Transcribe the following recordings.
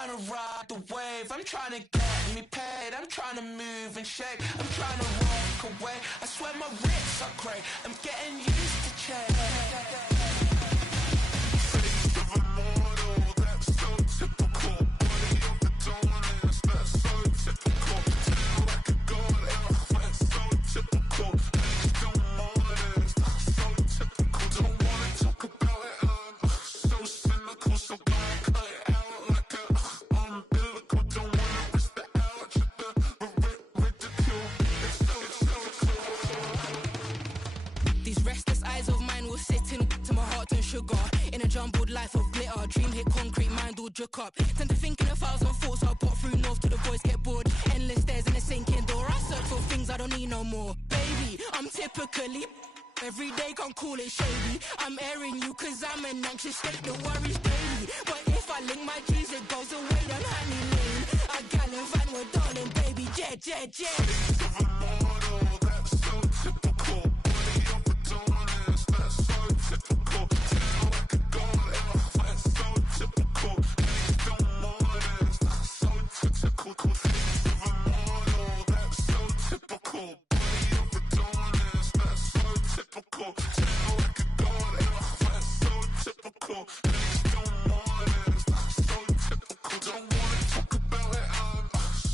trying to ride the wave, I'm trying to get me paid, I'm trying to move and shake, I'm trying to walk away. I swear my wrists are great, I'm getting used to change. Face of a mortal, that's so typical. Body of the dominance, that's so typical. Tell like a god, that's so typical. Legs don't modest, that's so typical. Don't wanna talk about it, I'm so cynical, so don't cut it out like a umbilical. Don't wanna risk the ouch at the ridicule. It's so typical. These restless eyes of mine will sit in to my heart and sugar. In a jumbled life of glitter, dream hit concrete, mind all juk up. Tend to think in 1,000 thoughts, I'll pop through north till the boys get bored. Endless stairs in a sinking door, I search for things I don't need no more. Baby, I'm typically every day, can't call it shady. I'm airing you cause I'm an anxious state, the worries daily. But if I link my G's, it goes away down Honey Lane. I gallivant with darling, baby, jet. Face of a mortal, that's so typical. Body of the dominance, that's so typical. Tell like a god, that's so typical. Legs don't modest, that's so typical. Face of a mortal, that's so typical. Body of the dominance, that's so typical. Tell like a god, that's so typical. Legs don't modest, that's so typical. Don't wanna talk about it, I'm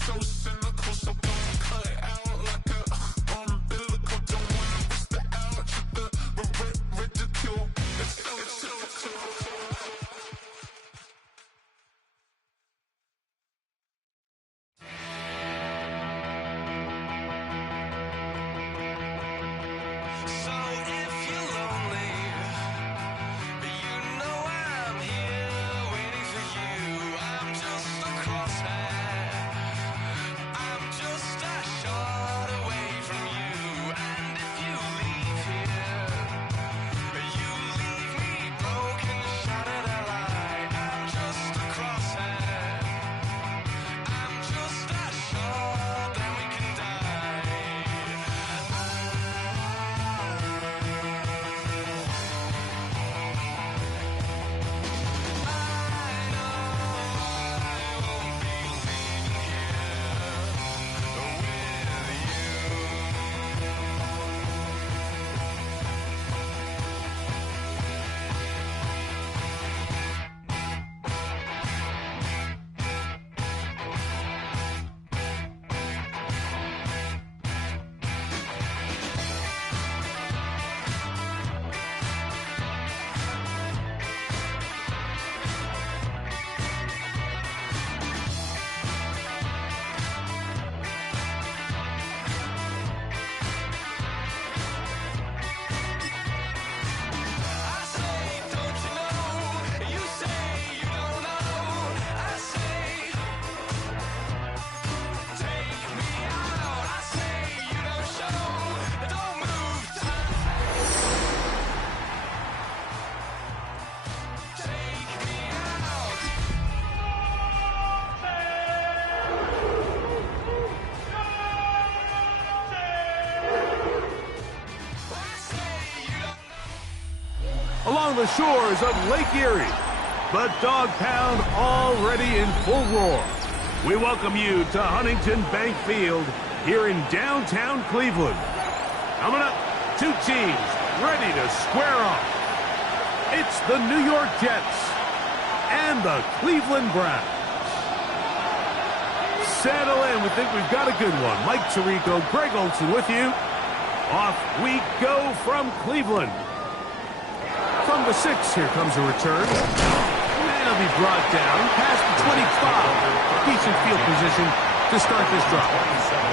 so cynical, so don't cut it out like a umbilical. Don't wanna risk the ouch at the ridicule. It's so typical. So if you're lonely, you know I'm here waiting for you. I'm just a crosshair, I'm just a shot away from you. And if you leave here, you leave me broken, shattered alive. I'm just a crosshair, I'm just a shot, then we can die. Along the shores of Lake Erie, the Dog Pound already in full roar. We welcome you to Huntington Bank Field here in downtown Cleveland. Coming up, two teams ready to square off. It's the New York Jets and the Cleveland Browns. Settle in, we think we've got a good one. Mike Tirico, Greg Olson with you. Off we go from Cleveland. From the 6, here comes a return. And it'll be brought down past the 25. Decent field position to start this drive.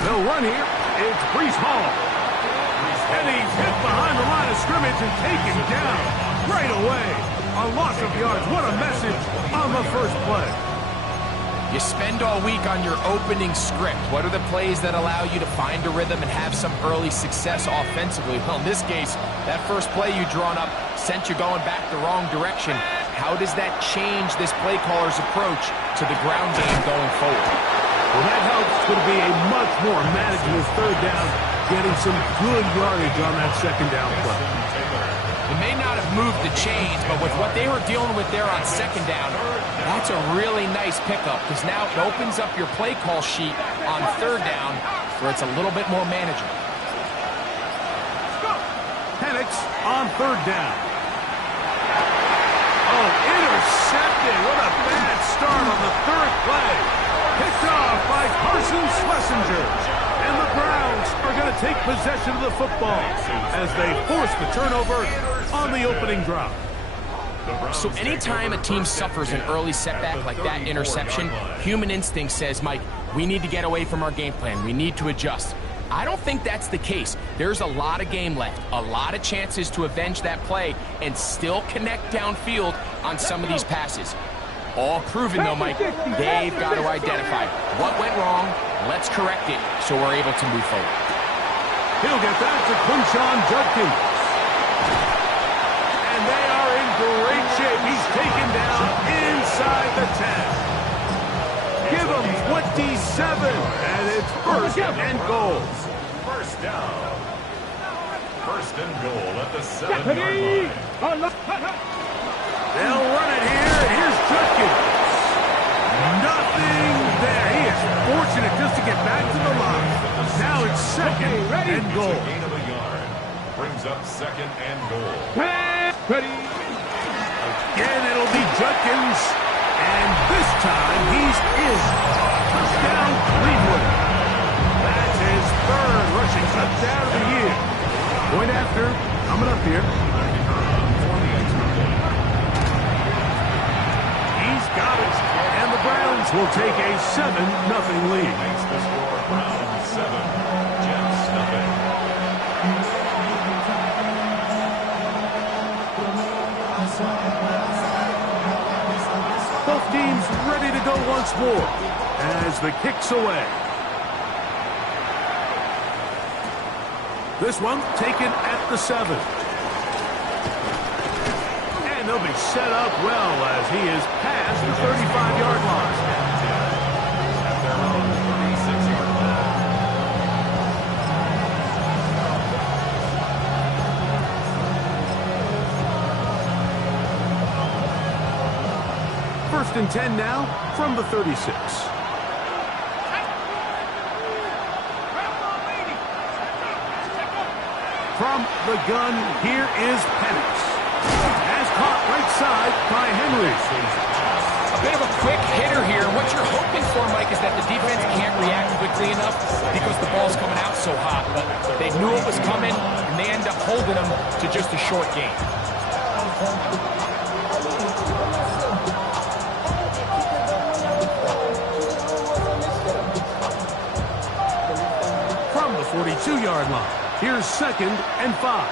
They'll run here. It's Breece Hall. And he's hit behind the line of scrimmage and taken down right away. A loss of yards. What a message on the first play. You spend all week on your opening script. What are the plays that allow you to find a rhythm and have some early success offensively? Well, in this case, that first play you drawn up sent you going back the wrong direction. How does that change this play caller's approach to the ground game going forward? Well, that helps. It's going to be a much more manageable third down, getting some good yardage on that second down play. It may not have moved the chains, but with what they were dealing with there on second down, that's a really nice pickup because now it opens up your play call sheet on third down where it's a little bit more manageable. Penix on third down. Oh, intercepted. What a bad start on the third play. Picked off by Carson Schlesinger. And the Browns are going to take possession of the football as they force the turnover on the opening drive. So anytime a team suffers an early setback like that interception, human instinct says, Mike, we need to get away from our game plan. We need to adjust. I don't think that's the case. There's a lot of game left, a lot of chances to avenge that play and still connect downfield on some of these passes. All proven, though, Mike, they've got to identify what went wrong, let's correct it so we're able to move forward. He'll get that to Quinshon Judkins. And they are in great shape. He's taken down inside the 10. Give him 27, and it's first and goal. First down. First and goal at the 7-yard line. They'll run it here, and here's Judkins. Nothing there. He is fortunate just to get back to the line. Now it's second and goal. Gain of a yard. Brings up second and goal. Again, it'll be Judkins. And this time, he's in. Touchdown, Cleveland. That's his third rushing touchdown of the year. Point after, coming up here. He's got it. And the Browns will take a 7-0 lead. Makes the score Browns 7, Jets nothing. Both teams ready to go once more as the kick's away. This one taken at the 7. And they'll be set up well as he is past the 35-yard line. At their own 36-yard line. First and 10 now from the 36. From the gun, here is Penix. Has caught right side by Henry. A bit of a quick hitter here. What you're hoping for, Mike, is that the defense can't react quickly enough because the ball's coming out so hot. But they knew it was coming, and they end up holding them to just a short gain. From the 42-yard line, here's second and 5.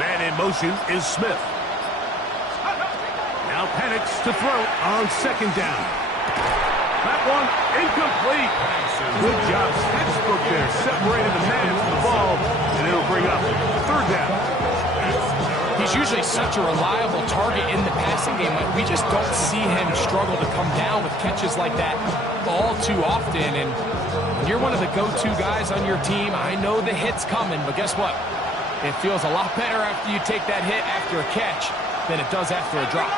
Man in motion is Smith. Now Penix to throw on second down. That one incomplete. Good job, Stitchbrook there. Separated the man from the ball, and it'll bring up third down. He's usually such a reliable target in the passing game. Like, we just don't see him struggle to come down with catches like that all too often. And when you're one of the go-to guys on your team, I know the hit's coming, but guess what? It feels a lot better after you take that hit after a catch than it does after a drop.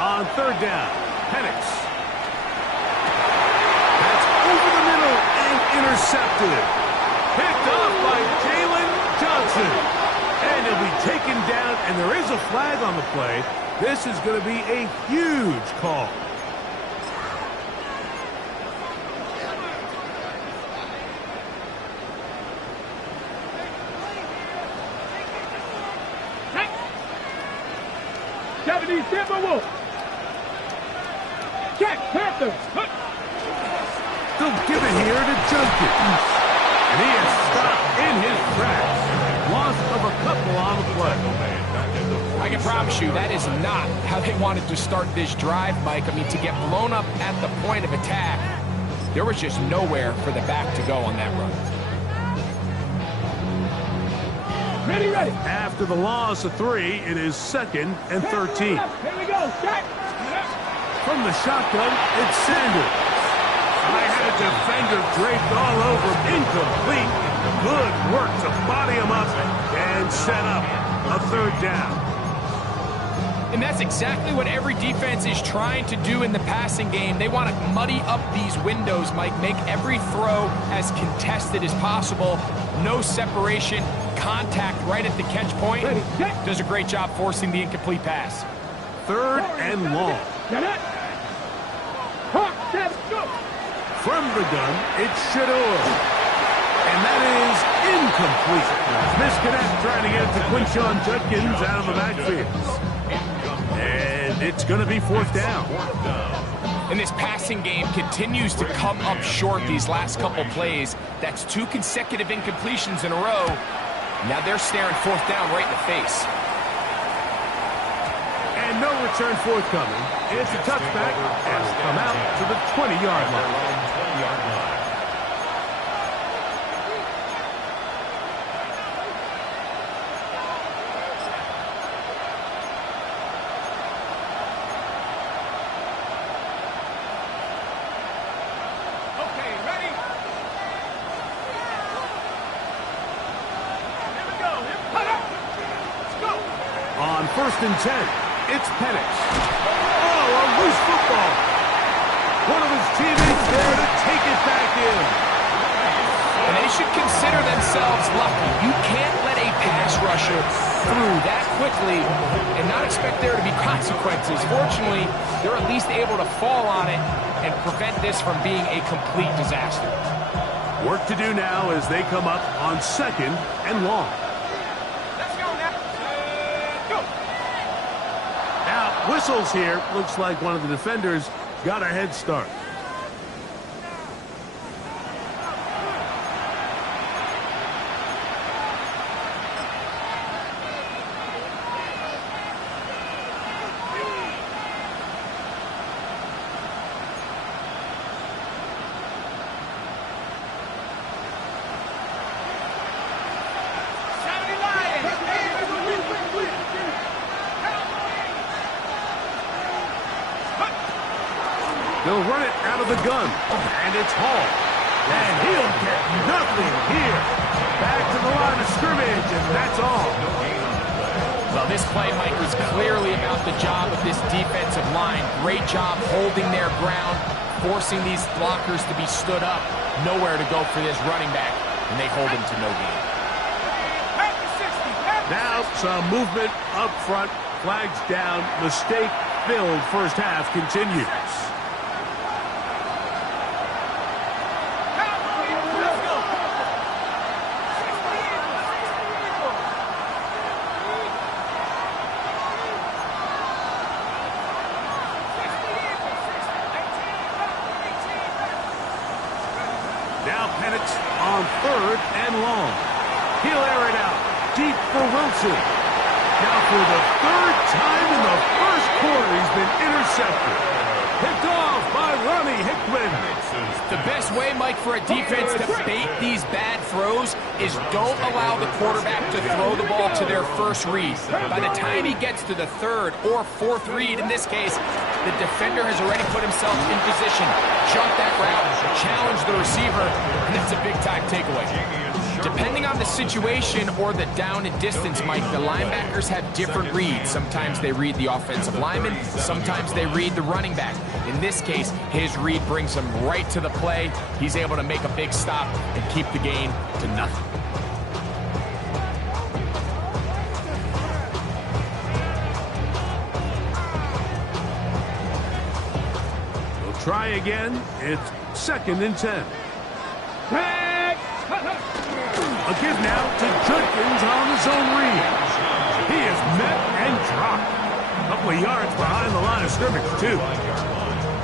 On third down, Penix. That's over the middle and intercepted. Picked off by Jalen Johnson. And he'll be taken down, and there is a flag on the play. This is going to be a huge call. Check, Panthers. They'll give it here to Junkins. And he is stopped in his tracks. Loss of a couple on the play. I can promise you that is not how they wanted to start this drive, Mike. I mean, to get blown up at the point of attack, there was just nowhere for the back to go on that run. Ready, ready. After the loss of 3, it is 2nd and 13. Here we go. Check. From the shotgun, it's Sanders. I had a defender draped all over him. Incomplete. Good work to body him up and set up a 3rd down. And that's exactly what every defense is trying to do in the passing game. They want to muddy up these windows, Mike, make every throw as contested as possible. No separation, contact right at the catch point. Does a great job forcing the incomplete pass. 3rd and long. From the gun, it's Shador. And that is incomplete. Misconnect trying to get it to Quinshon Judkins out of the backfield. And it's going to be 4th down. And this passing game continues to come up short these last couple plays. That's 2 consecutive incompletions in a row. Now they're staring 4th down right in the face. And no return forthcoming. It's a touchback and will come out to the 20-yard line. On 1st and 10, it's Penix. Oh, a loose football. One of his teammates there to take it back in. And they should consider themselves lucky. You can't let a pass rusher through that quickly and not expect there to be consequences. Fortunately, they're at least able to fall on it and prevent this from being a complete disaster. Work to do now as they come up on 2nd and long. Whistles here. Looks like one of the defenders got a head start. They'll run it out of the gun, and it's Hall. And he'll get nothing here. Back to the line of scrimmage, and that's all. Well, this play, Mike, was clearly about the job of this defensive line. Great job holding their ground, forcing these blockers to be stood up. Nowhere to go for this running back, and they hold him to no gain. Now some movement up front, flags down, mistake-filled first half continues. Now Penix on 3rd and long. He'll air it out deep for Wilson. Now for the 3rd time in the first quarter, he's been intercepted. Picked off by Ronnie Hickman. The best way, Mike, for a defense to bait these bad throws is don't allow the quarterback to throw the ball to their first read. By the time he gets to the 3rd or 4th read, in this case, the defender has already put himself in position, jump that route, challenge the receiver, and that's a big-time takeaway. Depending on the situation or the down and distance, Mike, the linebackers have different reads. Sometimes they read the offensive lineman, sometimes they read the running back. In this case, his read brings him right to the play. He's able to make a big stop and keep the gain to nothing. We'll try again. It's 2nd and 10. A give now to Judkins on his own read. He is met and dropped. A couple of yards behind the line of scrimmage, too.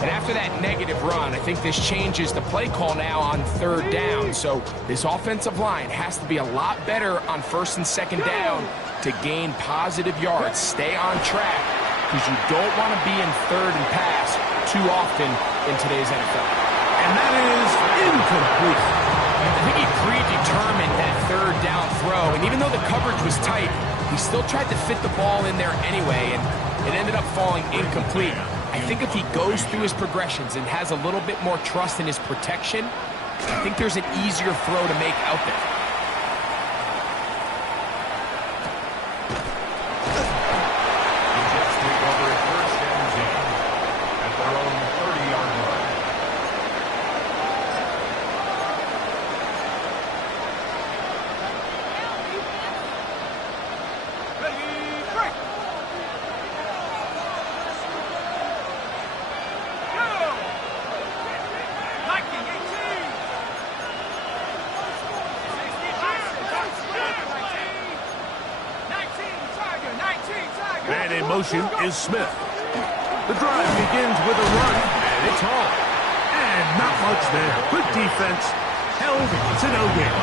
And after that negative run, I think this changes the play call now on 3rd down. So this offensive line has to be a lot better on 1st and 2nd down to gain positive yards. Stay on track, because you don't want to be in 3rd and pass too often in today's NFL. And that is incomplete. I think he predetermined that 3rd down throw, and even though the coverage was tight, he still tried to fit the ball in there anyway, and it ended up falling incomplete. I think if he goes through his progressions and has a little bit more trust in his protection, I think there's an easier throw to make out there. And in motion is Smith. The drive begins with a run, and it's home. And not much there. Good defense. Held to no gain.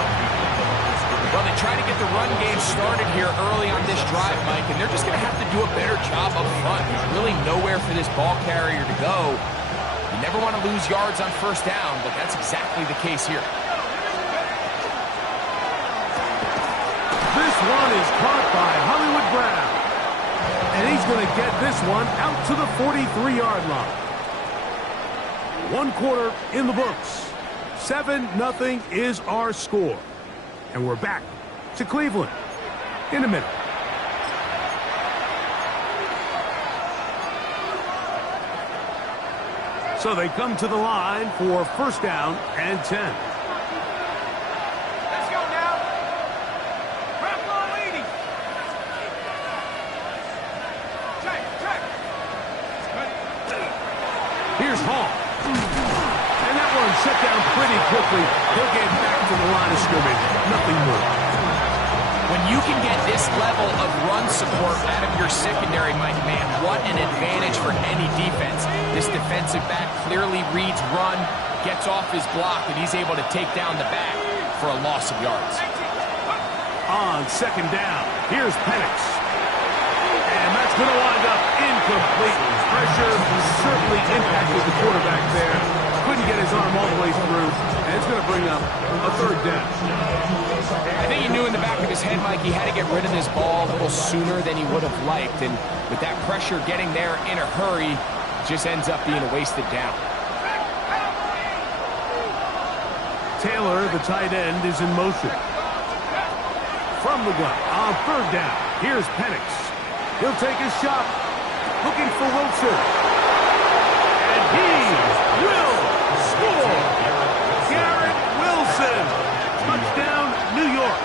Well, they try to get the run game started here early on this drive, Mike, and they're just going to have to do a better job up front. There's really nowhere for this ball carrier to go. You never want to lose yards on 1st down, but that's exactly the case here. This one is caught by Hollywood Brown. And he's going to get this one out to the 43-yard line. 1 quarter in the books. 7-0 is our score. And we're back to Cleveland in a minute. So they come to the line for 1st down and 10. Here's Hall. And that one set down pretty quickly. He'll get back to the line of scrimmage. Nothing more. When you can get this level of run support out of your secondary, Mike, man, what an advantage for any defense. This defensive back clearly reads run, gets off his block, and he's able to take down the back for a loss of yards. On 2nd down, here's Penix. And that's going to wind up incomplete. Pressure certainly impacted the quarterback there. Couldn't get his arm all the way through, and it's going to bring up a 3rd down. I think he knew in the back of his head, Mike, he had to get rid of this ball a little sooner than he would have liked, and with that pressure getting there in a hurry, it just ends up being a wasted down. Taylor, the tight end, is in motion. From the gun on 3rd down, here's Penix. He'll take his shot, looking for Wilson. And he will score. Garrett Wilson. Touchdown, New York.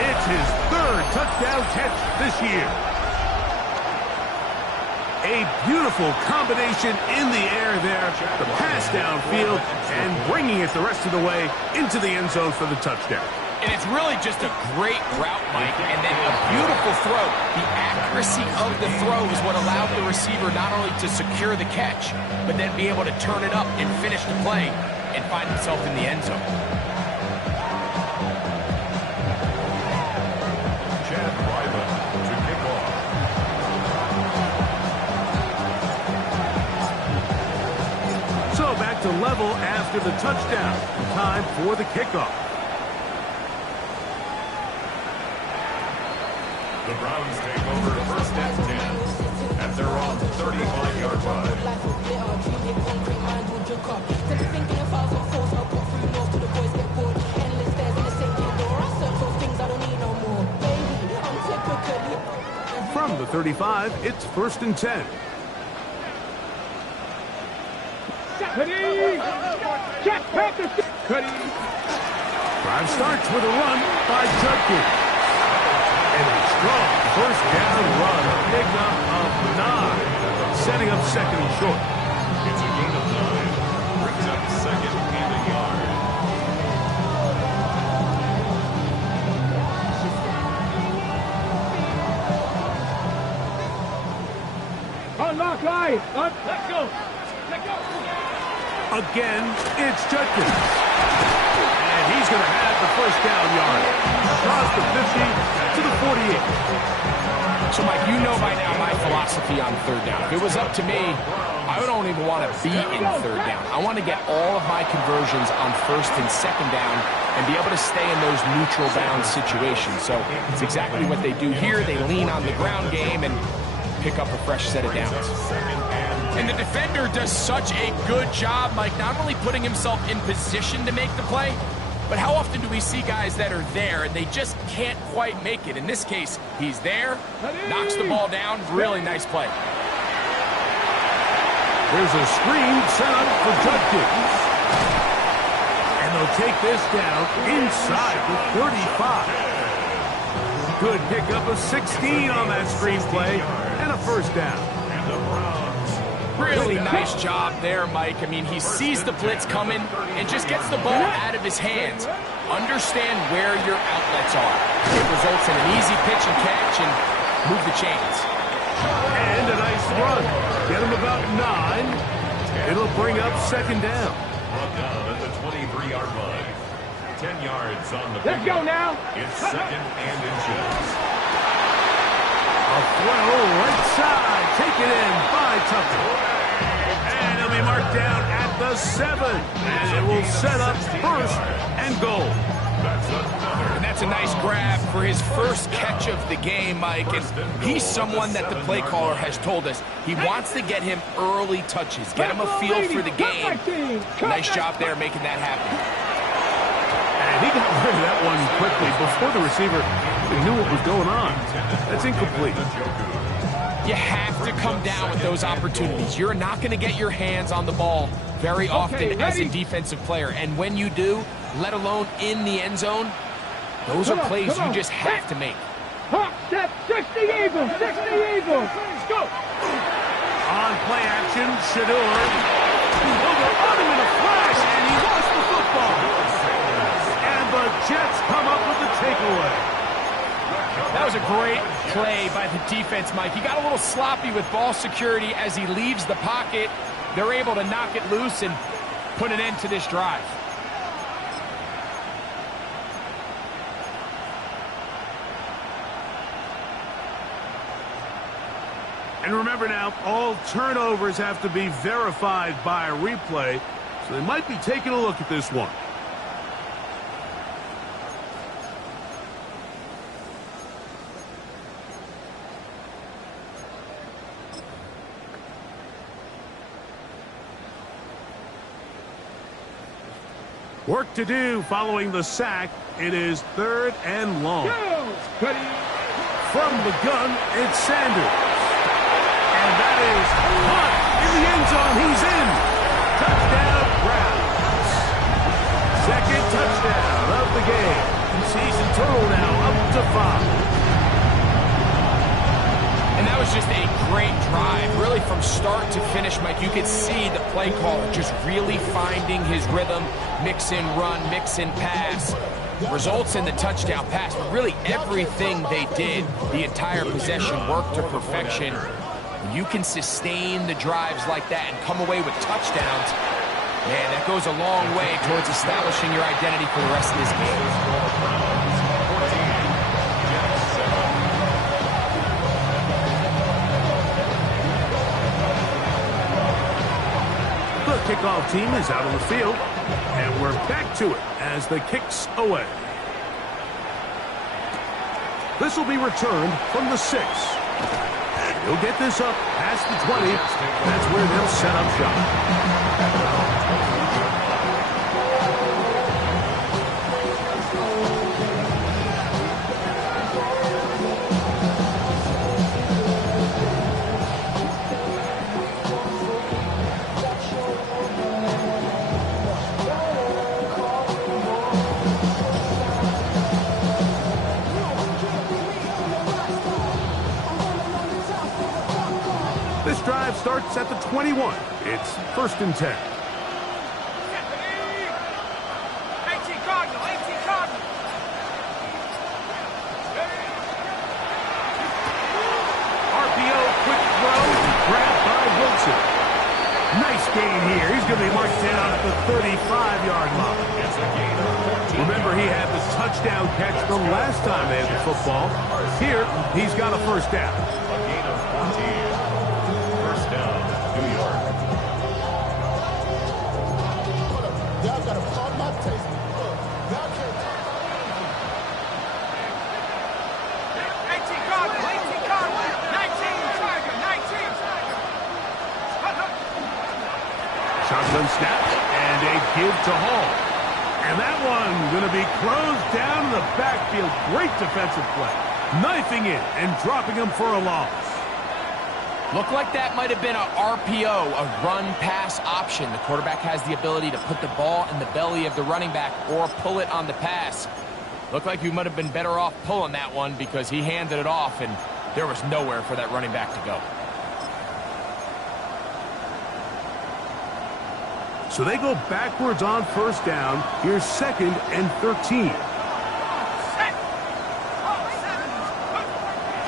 It's his 3rd touchdown catch this year. A beautiful combination in the air there. The pass downfield and bringing it the rest of the way into the end zone for the touchdown. And it's really just a great route, Mike, and then a beautiful throw. The accuracy of the throw is what allowed the receiver not only to secure the catch, but then be able to turn it up and finish the play and find himself in the end zone. To kick off. So back to level after the touchdown. Time for the kickoff. The Browns take over 1st and 10 at their own 35-yard line. From the 35, it's 1st and 10. Drive starts with a run by Judkins. And a strong 1st down run. Pickup of 9. Setting up 2nd and short. It's a gain of 9. Brings up 2nd and a yard. Unlock line. Let's go. Again, it's Judkins. And he's going to have the first down yard. Across the 50 to the 48. So, Mike, you know by now my philosophy on third down. If it was up to me, I don't even want to be in third down. I want to get all of my conversions on first and second down and be able to stay in those neutral down situations. So it's exactly what they do here. They lean on the ground game and pick up a fresh set of downs. And the defender does such a good job, Mike, not only putting himself in position to make the play, but how often do we see guys that are there and they just can't quite make it? In this case, he's there, knocks the ball down, really nice play. There's a screen set up for Judkins. And they'll take this down inside the 35. Good pickup of 16 on that screen play and a first down. Really nice job there, Mike. I mean, he sees the blitz coming and just gets the ball out of his hands. Understand where your outlets are. It results in an easy pitch and catch and move the chains. And a nice run. Get him about 9. It'll bring up second down. Down at the 23-yard line. 10 yards on the Let's go now. It's second and inches. A throw right side. Taken in by Tucker. And he'll be marked down at the 7. And it will set up first and goal. And that's a nice grab for his first catch of the game, Mike. And he's someone that the play caller has told us he wants to get him early touches, get him a feel for the game. Nice job there making that happen. And he got rid of that one quickly before the receiver knew what was going on. That's incomplete. You have to come down with those opportunities. You're not going to get your hands on the ball very often as a defensive player. And when you do, let alone in the end zone, those are plays you just have to make. Hop, step, 60 Eagles, 60 Eagles. Let's go. On play action, Shador. Overrun him in a flash, and he lost the football. And the Jets come up with the takeaway. That was a great play by the defense, Mike. He got a little sloppy with ball security as he leaves the pocket. They're able to knock it loose and put an end to this drive. And remember now, all turnovers have to be verified by a replay, so they might be taking a look at this one. Work to do following the sack. It is 3rd and long. From the gun, it's Sanders. And that is caught in the end zone. He's in. Touchdown, Browns. Second touchdown of the game. Season total now up to 5. And that was just a great drive, really from start to finish, Mike. You could see the play caller just really finding his rhythm, mix and run, mix and pass. Results in the touchdown pass, but really everything they did, the entire possession worked to perfection. You can sustain the drives like that and come away with touchdowns. Man, that goes a long way towards establishing your identity for the rest of this game. The kickoff team is out on the field, and we're back to it as the kick's away. This will be returned from the 6. And he'll get this up past the 20. That's where they'll set up shop. This drive starts at the 21. It's 1st and 10. RPO, quick throw, grabbed by Wilson. Nice gain here. He's going to be marked down at the 35-yard line. Remember, he had the touchdown catch the last time they had the football. Here, he's got a first down. A gain of 14. First down, New York. Y'all got to call my taste. Y'all can't talk. 18 Conway, 19 Conway, 19 Tiger, 19 Tiger. Shotgun snap and a give to Hall. And that one going to be closed down in the backfield. Great defensive play. Knifing it and dropping him for a loss. Looked like that might have been a RPO, a run-pass option. The quarterback has the ability to put the ball in the belly of the running back or pull it on the pass. Looked like you might have been better off pulling that one because he handed it off and there was nowhere for that running back to go. So they go backwards on first down. Here's 2nd and 13.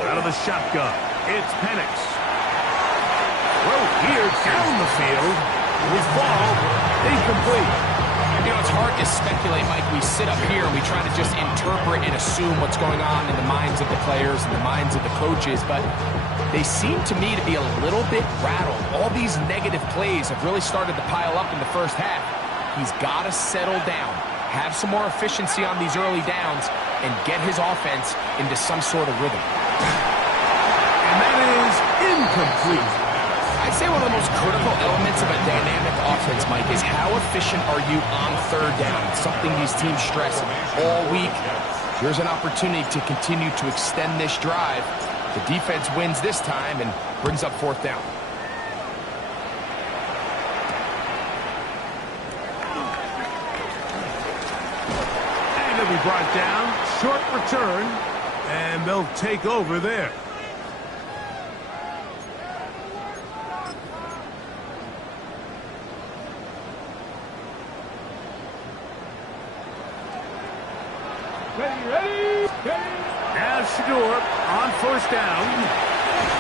Out of the shotgun, it's Penix. Throw here down the field. His ball incomplete. You know, it's hard to speculate, Mike. We sit up here and we try to just interpret and assume what's going on in the minds of the players and the minds of the coaches, but they seem to me to be a little bit rattled. All these negative plays have really started to pile up in the first half. He's got to settle down, have some more efficiency on these early downs, and get his offense into some sort of rhythm. And that is incomplete. I'd say one of the most critical elements of a dynamic offense, Mike, is how efficient are you on third down? It's something these teams stress all week. Here's an opportunity to continue to extend this drive. The defense wins this time and brings up fourth down. And it'll be brought down. Short return. And they'll take over there. Ready. Now Shador on first down.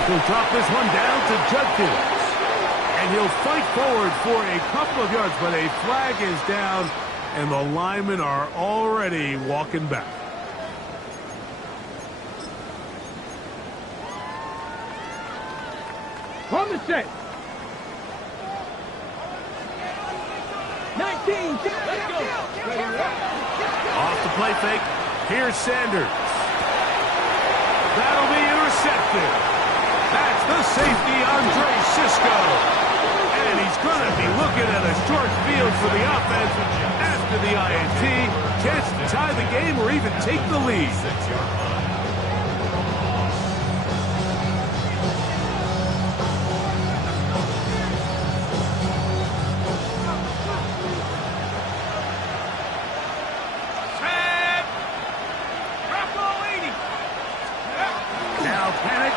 He'll drop this one down to Judkins. And he'll fight forward for a couple of yards, but a flag is down, and the linemen are already walking back. On the set. 19. Let's go. Off the play fake. Here's Sanders. That'll be intercepted. That's the safety, Andre Cisco. And he's going to be looking at a short field for the offense after the INT. Chance to tie the game or even take the lead. 6-yard line.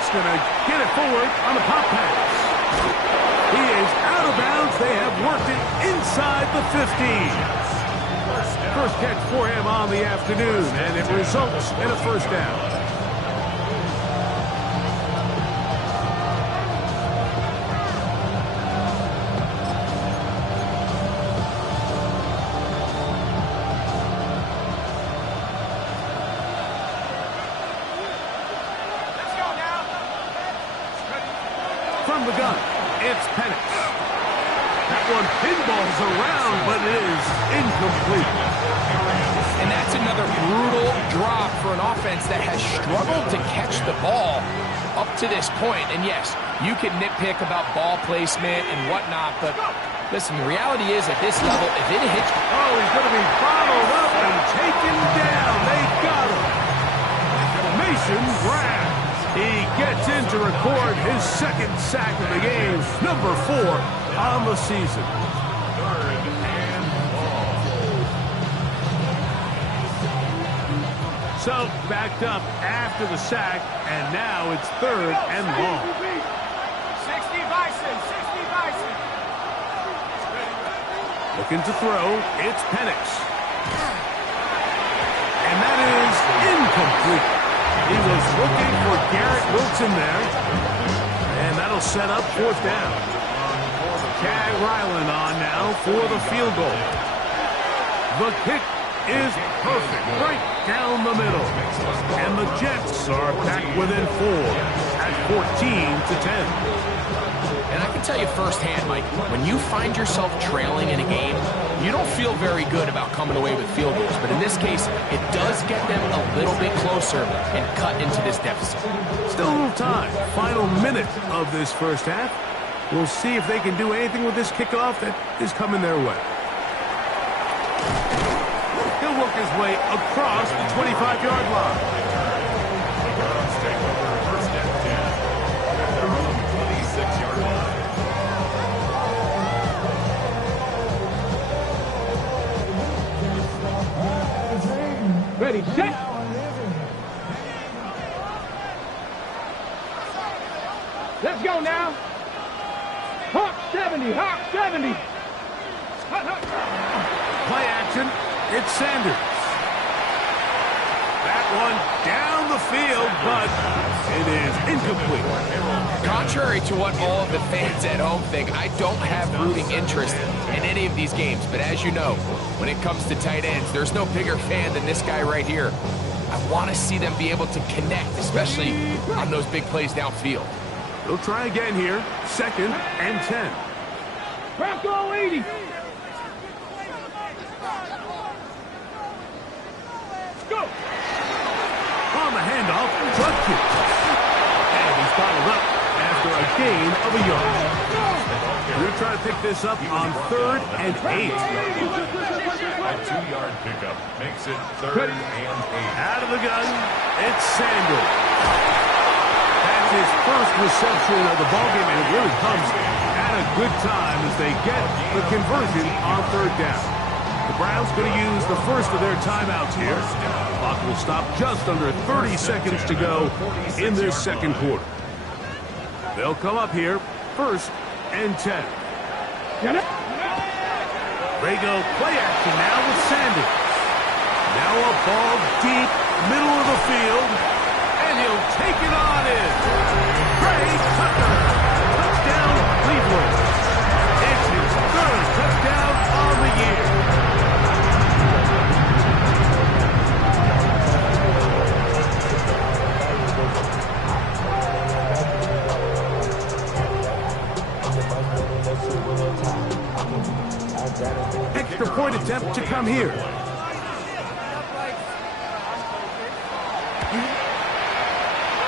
Going to get it forward on the pop pass. He is out of bounds. They have worked it inside the 15. First catch for him on the afternoon, and it results in a first down. From the gun, it's Penix. That one pinballs around, but it is incomplete. And that's another brutal drop for an offense that has struggled to catch the ball up to this point. And yes, you can nitpick about ball placement and whatnot, but listen, the reality is at this level, if it hits... Oh, he's going to be bottled up and taken down. They got him. Mason Graham. He gets in to record his second sack of the game, number 4 on the season. So, backed up after the sack, and now it's 3rd and long. 60 Bison, 60 Bison. Looking to throw, it's Penix. And that is incomplete. He was looking for Garrett Wilson there. And that'll set up 4th down. Chad Ryland on now for the field goal. The kick is perfect, right down the middle. And the Jets are back within 4 at 14-10. And I can tell you firsthand, Mike, when you find yourself trailing in a game, you don't feel very good about coming away with field goals. But in this case, it does get them a little bit closer and cut into this deficit. Still a little time. Final minute of this first half. We'll see if they can do anything with this kickoff that is coming their way. He'll work his way across the 25-yard line. Ready, set. Let's go now. Hawk 70, Hawk 70. Play action. It's Sanders. That one down the field, but it is incomplete. Contrary to what all of the fans at home think, I don't have rooting interest in any of these games. But as you know, when it comes to tight ends, there's no bigger fan than this guy right here. I want to see them be able to connect, especially on those big plays downfield. They'll try again here. 2nd and 10. Bronco 80. Go. On the handoff, drug kick. And he's bottled up after a gain of a yard. We're trying to pick this up on 3rd and 8. A 2-yard pickup makes it 3rd and 8. Out of the gun, it's Sanders. That's his first reception of the ballgame, and it really comes at a good time as they get the conversion on 3rd down. The Browns going to use the first of their timeouts here. The clock will stop just under 30 seconds to go in this second quarter. They'll come up here, 1st and 10. They go play action now with Sanders. Now a ball deep, middle of the field, and he'll take it on in. Trey Tucker, touchdown Cleveland. It's his 3rd touchdown on the year. Extra point attempt to come here.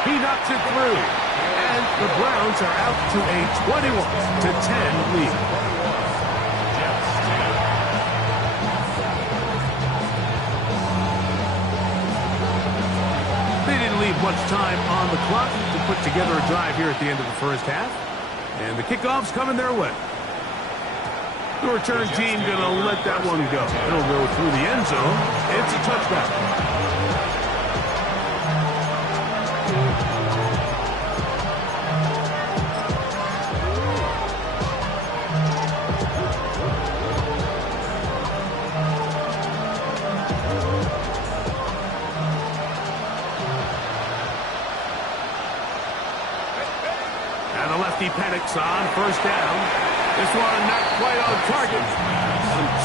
He knocks it through. And the Browns are out to a 21-10 lead. They didn't leave much time on the clock to put together a drive here at the end of the first half. And the kickoff's coming their way. The return team going to let that one go. It'll go through the end zone. It's a touchdown. And the lefty panics on 1st down. This one not quite on target.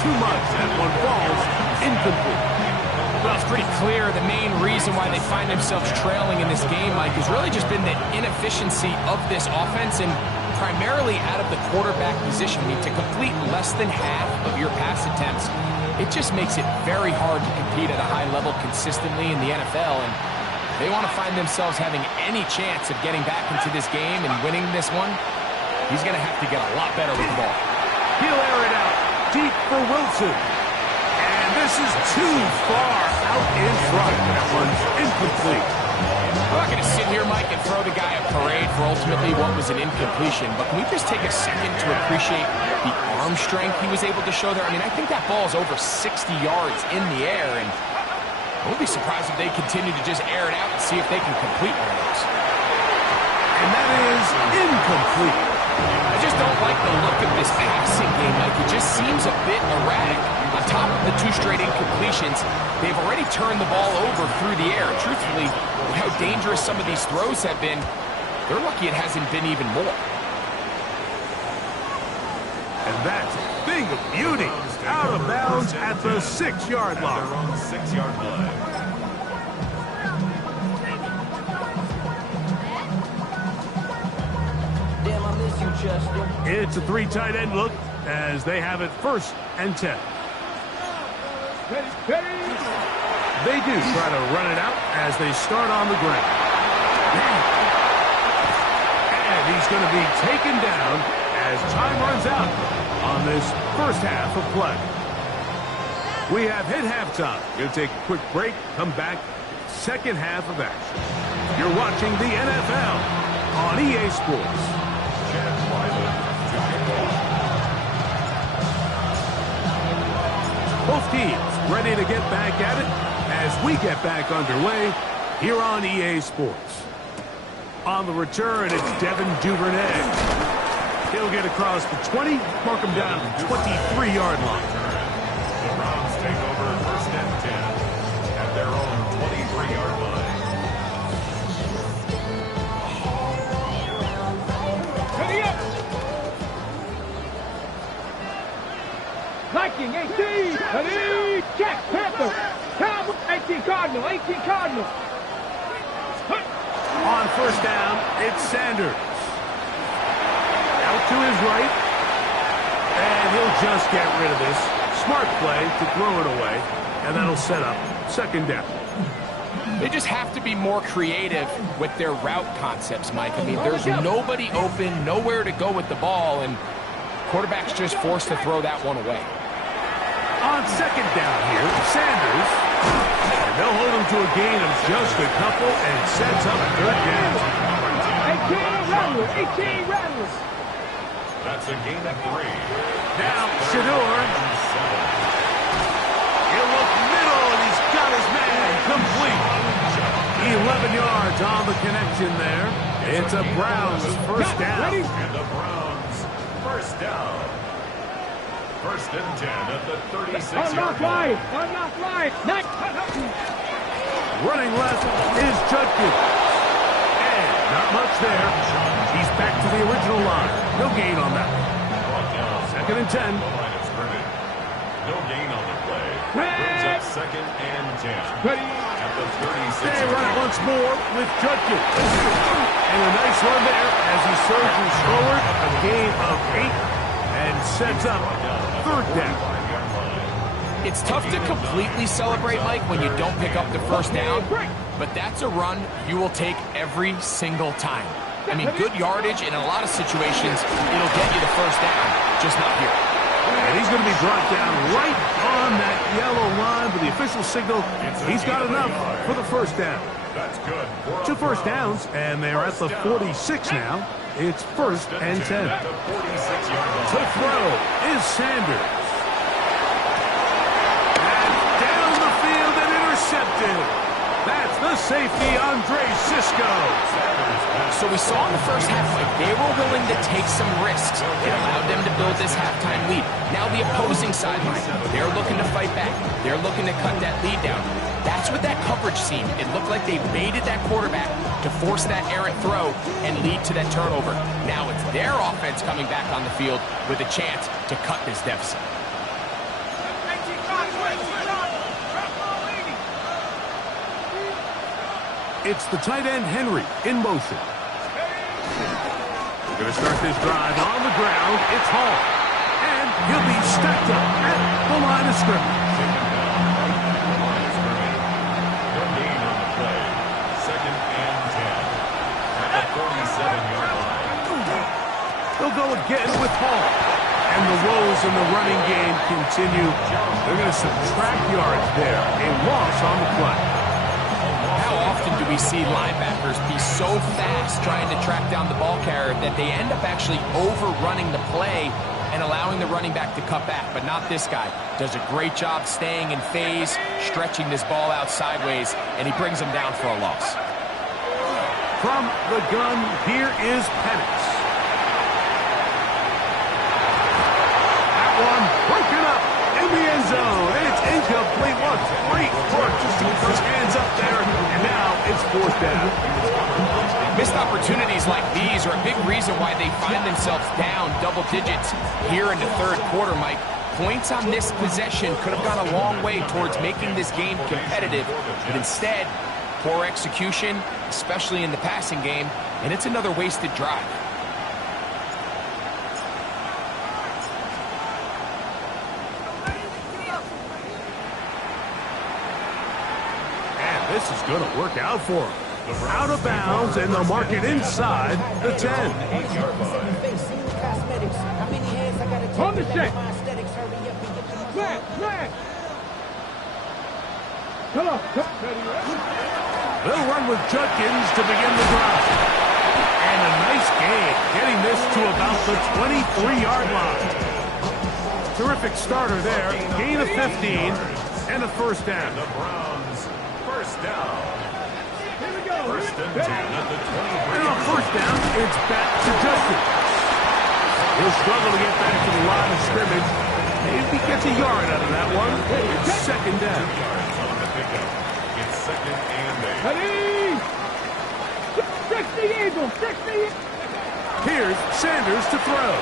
Too much. That one falls incomplete. Well, it's pretty clear the main reason why they find themselves trailing in this game, Mike, has really just been the inefficiency of this offense and primarily out of the quarterback position. I mean, to complete less than half of your pass attempts, it just makes it very hard to compete at a high level consistently in the NFL. And they want to find themselves having any chance of getting back into this game and winning this one. He's going to have to get a lot better with the ball. He'll air it out deep for Wilson. And this is too far out in front. That one's incomplete. I'm not going to sit here, Mike, and throw the guy a parade for ultimately what was an incompletion, but can we just take a second to appreciate the arm strength he was able to show there? I mean, I think that ball is over 60 yards in the air, and I won't be surprised if they continue to just air it out and see if they can complete one of those. And that is incomplete. I just don't like the look of this passing game. Like, it just seems a bit erratic. On top of the 2 straight incompletions, they've already turned the ball over through the air. Truthfully, with how dangerous some of these throws have been, they're lucky it hasn't been even more. And that's a thing of beauty. Out of bounds at the 6-yard line. On the 6-yard line. Damn, I miss you, Chester. It's a 3 tight end look as they have it 1st and 10. They do try to run it out as they start on the ground. And he's going to be taken down as time runs out on this first half of play. We have hit halftime. Going to take a quick break, come back, second half of action. You're watching the NFL on EA Sports. Both teams ready to get back at it as we get back underway here on EA Sports. On the return, it's Devin Duvernay. He'll get across the 20, mark him down at the 23-yard line. The Browns take over 1st and 10 at their own 23-yard line. Ready up! Viking 18! Ready! Check! Panther! Cowboy 18 Cardinal! 18 Cardinal! On 1st down, it's Sanders. Out to his right. And he'll just get rid of this. Smart play to throw it away. And that'll set up 2nd down. They just have to be more creative with their route concepts, Mike. I mean, there's nobody open, nowhere to go with the ball, and quarterback's just forced to throw that one away. On 2nd down here, Sanders. And they'll hold him to a gain of just a couple and sets up 3rd down. 18 Rattlers! 18 Rattlers! That's a gain of 3. Now, Shador. He'll look middle, and he's got his man complete. 11 yards on the connection there. It's a Browns 1st down. And the Browns 1st down. 1st and 10 at the 36-yard line. Unlock line! Nice! Running left is Judkins. And not much there. He's back to the original line. No gain on that. 2nd and 10. The line of scrimmage. No gain on the play. Brings up 2nd and 10. Ready? At the 36. They run it once more with Judkins. And a nice run there as he surges forward. A gain of 8 and sets up 3rd down. It's tough to completely celebrate, Mike, when you don't pick up the 1st down, but that's a run you will take every single time. I mean, good yardage in a lot of situations, it'll get you the 1st down, just not here. And he's going to be brought down right on that yellow line with the official signal. He's got enough for the 1st down. That's good. 2 1st downs, and they're at the 46 now. It's 1st and 10. At the 46-yard line. To throw is Sanders. And down the field and intercepted. That's the safety, Andre Sisco. So we saw in the 1st half, Mike, they were willing to take some risks. It allowed them to build this halftime lead. Now the opposing sideline, they're looking to fight back. They're looking to cut that lead down. That's what that coverage seemed. It looked like they baited that quarterback to force that errant throw and lead to that turnover. Now it's their offense coming back on the field with a chance to cut this deficit. It's the tight end, Henry, in motion. We're going to start this drive on the ground. It's Hall. And he'll be stacked up at the line of scrimmage. No gain on the play. 2nd and 10. At the 47-yard line. They'll go again with Hall. And the woes in the running game continue. They're going to subtract yards there. A loss on the play. How often do we see linebackers be so fast trying to track down the ball carrier that they end up actually overrunning the play and allowing the running back to cut back? But not this guy. Does a great job staying in phase, stretching this ball out sideways, and he brings him down for a loss. From the gun, here is Penix. That one broken up in the end zone, and it's incomplete. What great work just to keep those hands up there, and now it's 4th down. Missed Missed opportunities like these are a big reason why they find themselves down double digits here in the third quarter, Mike. Points on this possession could have gone a long way towards making this game competitive, but instead, poor execution, especially in the passing game, and it's another wasted drive. This is going to work out for him. Out of bounds, and they'll mark it inside the 10. On the set. Flag. Come on. They'll run with Judkins to begin the drive. And a nice gain, getting this to about the 23-yard line. Terrific starter there. Gain of 15 and a first down. First down. Here we go. First and 10 at the 23. And on first down, it's back to Justin. He'll struggle to get back to the line of scrimmage. If he gets a yard out of that one, it's second down. It's second and 8. Ready? 60 Eagles, 60. Here's Sanders to throw.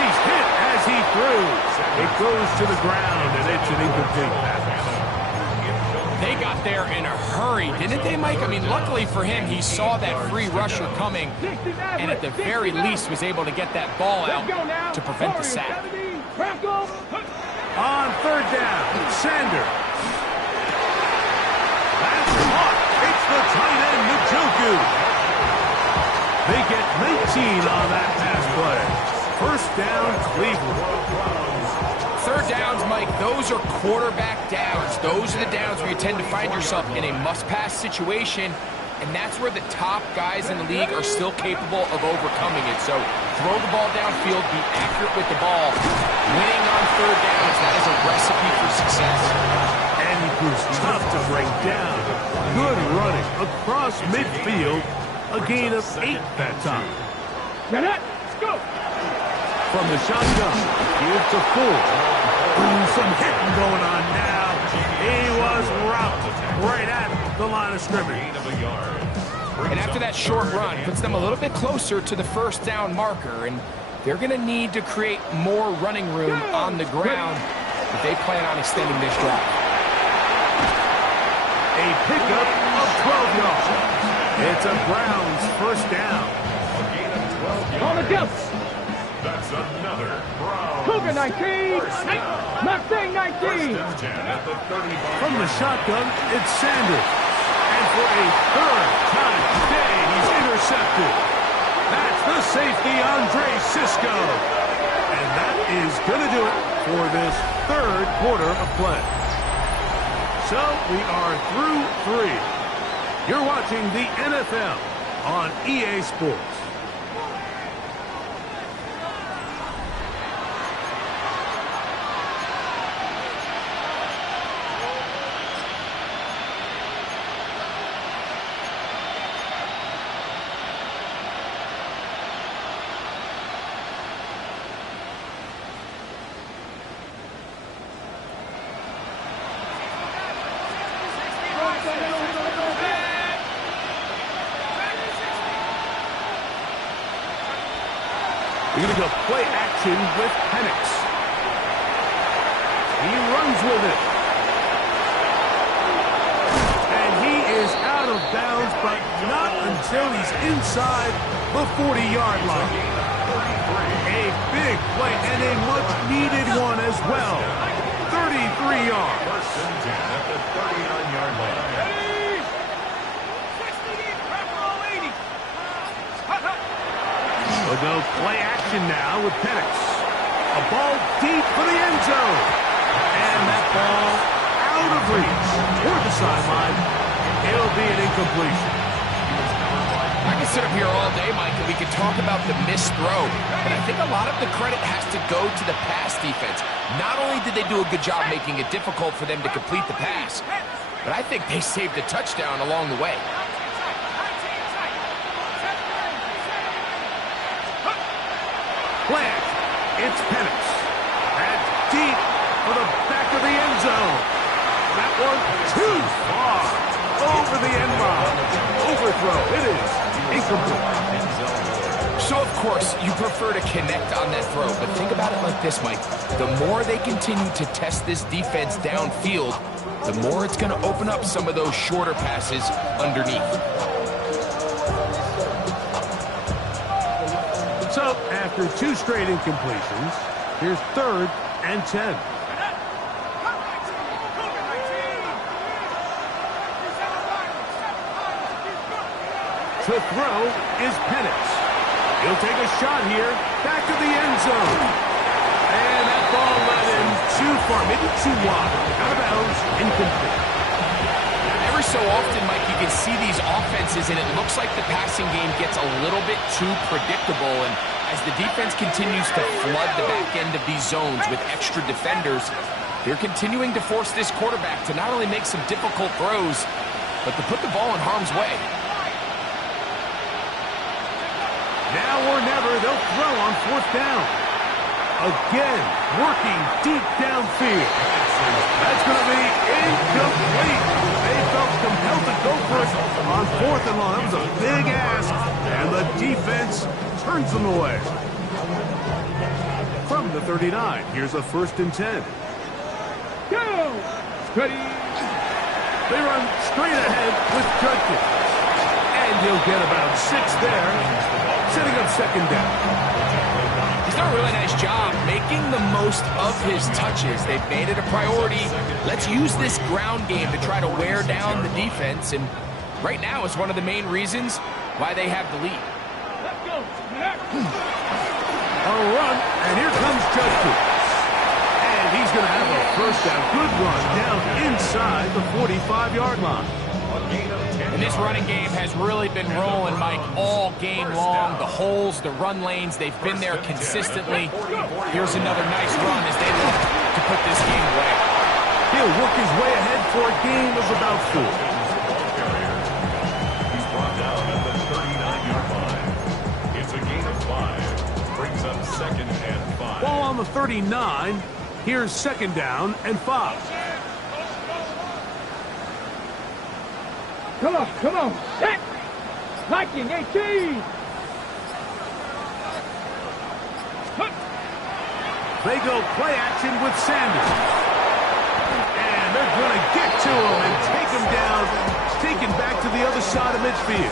He's hit as he throws. It goes to the ground, and it's an incomplete pass. They got there in a hurry, didn't they, Mike? I mean, luckily for him, he saw that free rusher coming, and at the very least was able to get that ball out to prevent the sack. On third down, Sanders. That's caught. It's the tight end, Njoku. They get 19 on that pass play. First down, Cleveland. Third downs, Mike, those are quarterback downs. Those are the downs where you tend to find yourself in a must-pass situation, and that's where the top guys in the league are still capable of overcoming it. So throw the ball downfield, be accurate with the ball. Winning on third downs, that is a recipe for success. And he proves tough to break down. Good running across midfield. A gain of 8 that time. Get it. Let's go. From the shotgun, give to Ford. Ooh, some hitting going on now. He was routed right at the line of scrimmage. And after that short run, puts them a little bit closer to the first down marker, and they're going to need to create more running room on the ground if they plan on extending this drive. A pickup of 12 yards. It's a Browns first down. On the jumps. That's another Browns. Cougar 19. Mustang 19. From the shotgun, it's Sanders. And for a third time today, he's intercepted. That's the safety, Andre Sisco. And that is going to do it for this third quarter of play. So we are through 3. You're watching the NFL on EA Sports. We're going to go play action with Penix. He runs with it. And he is out of bounds, but not until he's inside the 40-yard line. A big play and a much-needed one as well. 33 yards. First and 10 at the 39-yard line. We'll go play action now with Penix. A ball deep for the end zone. And that ball out of reach toward the sideline. It'll be an incompletion. I can sit up here all day, Mike, and we can talk about the missed throw, but I think a lot of the credit has to go to the pass defense. Not only did they do a good job making it difficult for them to complete the pass, but I think they saved a touchdown along the way. Plant. It's Penix. That's deep for the back of the end zone. That one too far. Over the end line. for throw. It is incomplete. So, of course, you prefer to connect on that throw, but think about it like this, Mike. The more they continue to test this defense downfield, the more it's going to open up some of those shorter passes underneath. So, after 2 straight incompletions, here's 3rd and 10. The throw is Penix. He'll take a shot here, back to the end zone. And that ball led him too far, maybe too wide. Out of bounds, incomplete. Every so often, Mike, you can see these offenses, and it looks like the passing game gets a little bit too predictable. And as the defense continues to flood the back end of these zones with extra defenders, they're continuing to force this quarterback to not only make some difficult throws, but to put the ball in harm's way. Now or never, they'll throw on 4th down. Again, working deep downfield. That's going to be incomplete. They felt compelled to go for it on 4th and long. That was a big ask, and the defense turns them away. From the 39, here's a 1st and 10. Go! Steady! They run straight ahead with Judkins. And he'll get about 6 there. Setting up 2nd down. He's done a really nice job making the most of his touches. They've made it a priority. Let's use this ground game to try to wear down the defense. And right now is one of the main reasons why they have the lead. Let's go! A run, and here comes Judkins. And he's going to have a 1st down. Good run down inside the 45-yard line. And this running game has really been rolling, Mike, all game long. The holes, the run lanes, they've been there consistently. Here's another nice run as they look to put this game away. He'll work his way ahead for a gain of about 4. He's brought down at the 39-yard line. It's a gain of 5. Brings up 2nd and 5. Ball on the 39. Here's 2nd down and 5. Come on, come on. Set! Viking 18! They go play action with Sanders. And they're going to get to him and take him down, taken back to the other side of midfield.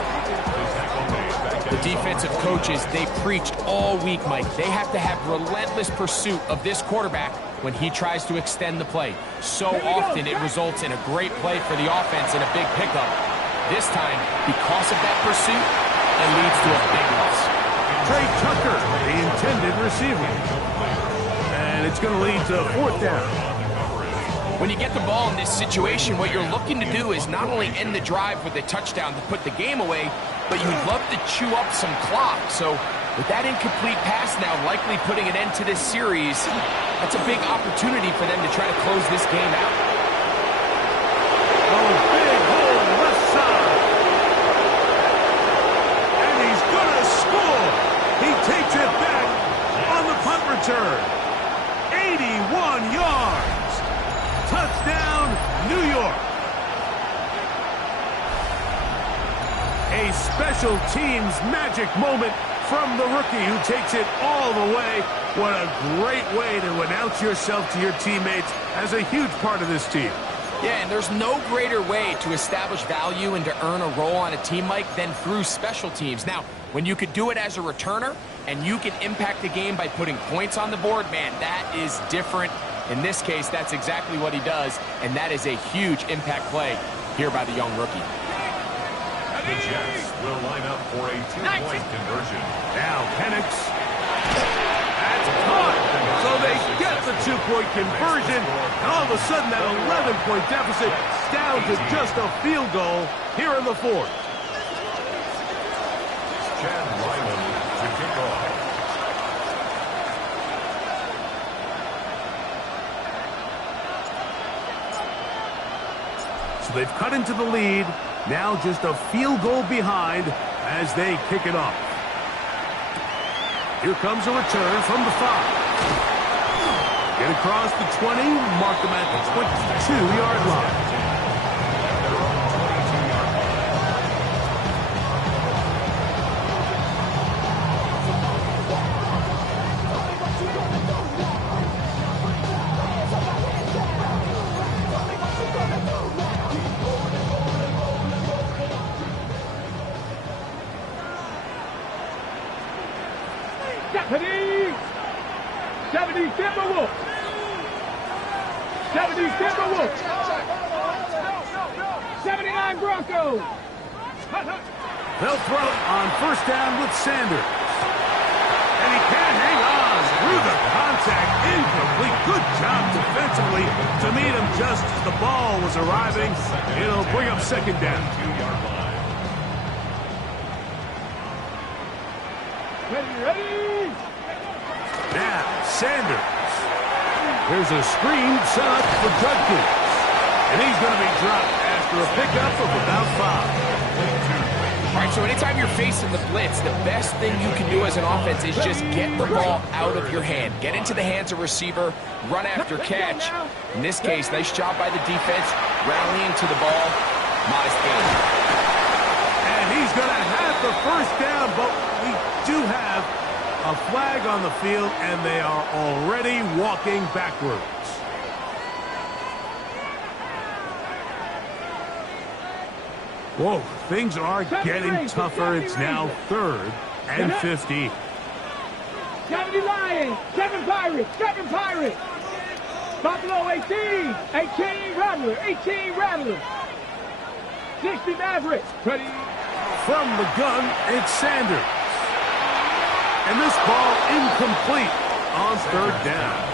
The defensive coaches, they preached all week, Mike. They have to have relentless pursuit of this quarterback when he tries to extend the play. So often it results in a great play for the offense and a big pickup. This time, because of that pursuit, it leads to a big loss. Trey Tucker, the intended receiver. And it's going to lead to 4th down. When you get the ball in this situation, what you're looking to do is not only end the drive with a touchdown to put the game away, but you'd love to chew up some clock. So with that incomplete pass now likely putting an end to this series, that's a big opportunity for them to try to close this game out. Oh, big hole left side. And he's going to score. He takes it back on the punt return. 81 yards. Touchdown, New York. A special teams magic moment from the rookie who takes it all the way. What a great way to announce yourself to your teammates as a huge part of this team. Yeah, and there's no greater way to establish value and to earn a role on a team, Mike, than through special teams. Now, when you could do it as a returner and you can impact the game by putting points on the board, man, that is different. In this case, that's exactly what he does, and that is a huge impact play here by the young rookie. The Jets will line up for a 2-point conversion. Now Penix. That's caught. So they get the 2-point conversion. And all of a sudden that 11-point deficit down to just a field goal here in the 4th. Chad Ryland to kick off. So they've cut into the lead. Now just a field goal behind as they kick it off. Here comes a return from the 5. Get across the 20, mark them at the 22-yard line. 70. 70 Timberwolves. 70 Timberwolves. 79 Broncos. They'll throw it on first down with Sanders. And he can't hang on through the contact. Incomplete. Good job defensively to meet him just as the ball was arriving. It'll bring up second down. Ready. Now, Sanders. Here's a screen set up for Judkins. And he's going to be dropped after a pickup of about 5. All right, so anytime you're facing the blitz, the best thing you can do as an offense is just get the ball out of your hand. Get into the hands of receiver, run after catch. In this case, nice job by the defense, rallying to the ball. Modest gain. And he's going to have the first down, but we do have a flag on the field, and they are already walking backwards. Whoa, things are getting tougher. It's now 3rd and 50. 70 Lions. 7 Pirates. 7 Pirates. Buffalo 18. 18 Rattlers. 18 Rattlers. 60 Mavericks. Ready. From the gun, it's Sanders. And this ball incomplete on 3rd down.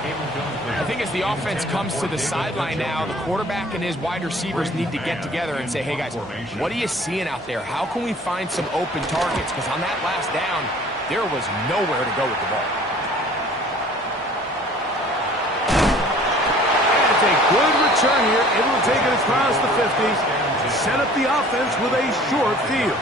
I think as the offense comes to the sideline now, the quarterback and his wide receivers need to get together and say, hey guys, what are you seeing out there? How can we find some open targets? Because on that last down, there was nowhere to go with the ball. And it's a good return here, able to take it across the 50s. Set up the offense with a short field.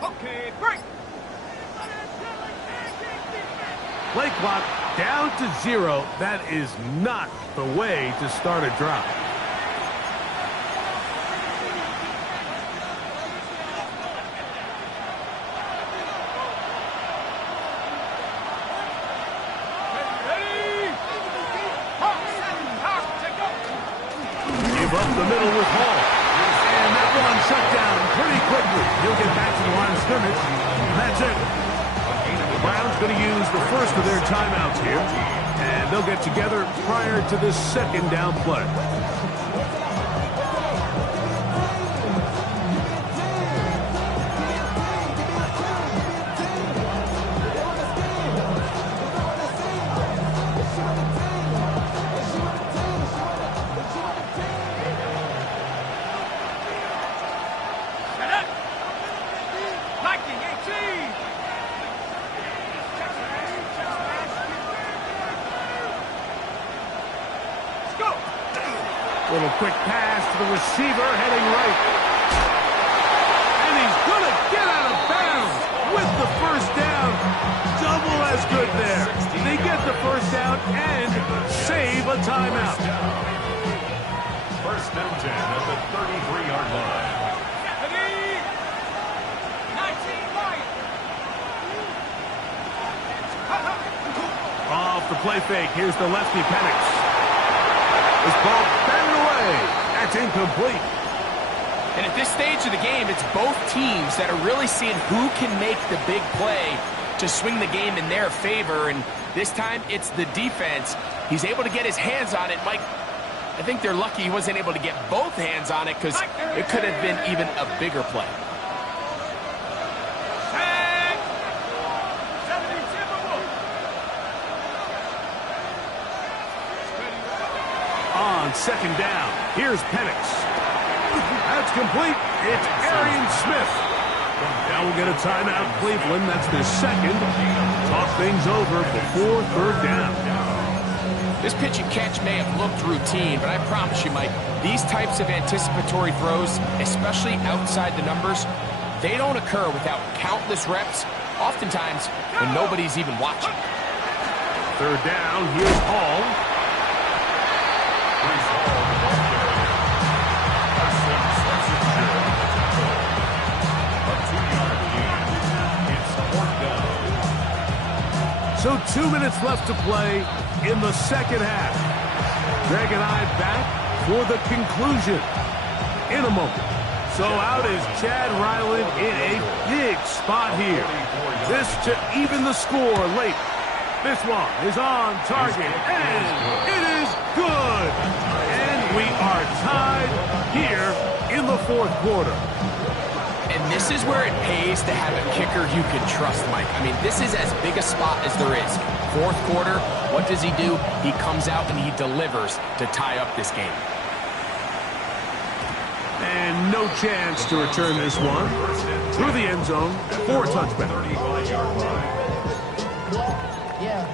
Okay, break. Play clock down to 0. That is not the way to start a drive. Give up the middle with Hall. And that one shut down pretty quickly. He'll get back to the line of scrimmage. And that's it. The Browns going to use the first of their timeouts here. And they'll get together prior to this second down play. Little quick pass to the receiver heading right. And he's going to get out of bounds with the first down. Double as good there. They get the first down and save a timeout. First and 10 at the 33-yard line. Off the play fake. Here's the lefty Penix. This ball batted away. That's incomplete. And at this stage of the game, it's both teams that are really seeing who can make the big play to swing the game in their favor. And this time, it's the defense. He's able to get his hands on it. Mike, I think they're lucky he wasn't able to get both hands on it because it could have been even a bigger play. On second down, here's Penix. That's complete. It's Arian Smith. Now we'll get a timeout, Cleveland. That's their second. Talk things over before third down. This pitch and catch may have looked routine, but I promise you, Mike, these types of anticipatory throws, especially outside the numbers, they don't occur without countless reps, oftentimes when nobody's even watching. Third down, here's Hall. So 2 minutes left to play in the second half. Greg and I back for the conclusion in a moment. So out is Chad Ryland in a big spot here. This to even the score late. This one is on target, and it is good. And we are tied here in the fourth quarter. And this is where it pays to have a kicker you can trust, Mike. I mean, this is as big a spot as there is. Fourth quarter, what does he do? He comes out and he delivers to tie up this game. And no chance to return this one through the end zone for a touchback. Yeah,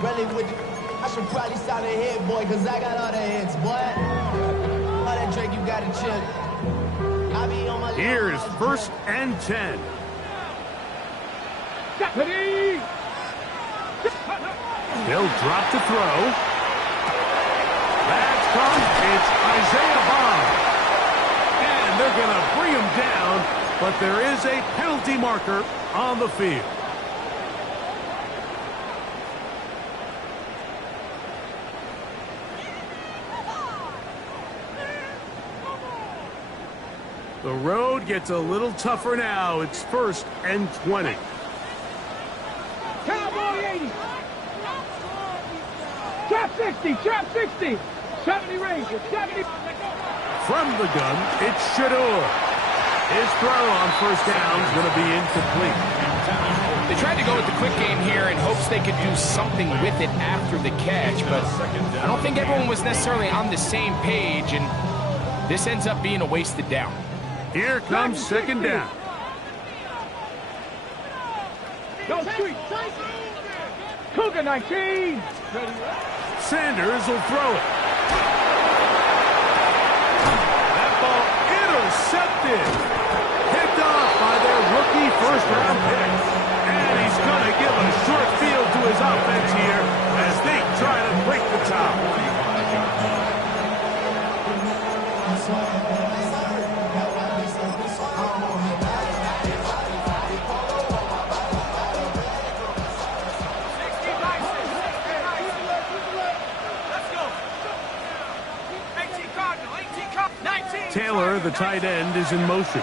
really with you. I should probably sound a hit, boy, because I got all the hits, boy. All that Drake, you got to chill. Here's first and 10. Deputy! He'll drop to throw. That's come. It's Isaiah Bond. And they're going to bring him down, but there is a penalty marker on the field. The road gets a little tougher now. It's first and 20. Cowboy 80. Trap 60. Trap 60. 70 Rangers. 70. From the gun, it's Shador. His throw on first down is going to be incomplete. They tried to go with the quick game here in hopes they could do something with it after the catch, but I don't think everyone was necessarily on the same page, and this ends up being a wasted down. Here comes second down. Go street. Cougar 19. Sanders will throw it. That ball intercepted. Picked off by their rookie first-round pick. And he's going to give a short field to his offense here as they try to break the top. Taylor, the tight end, is in motion.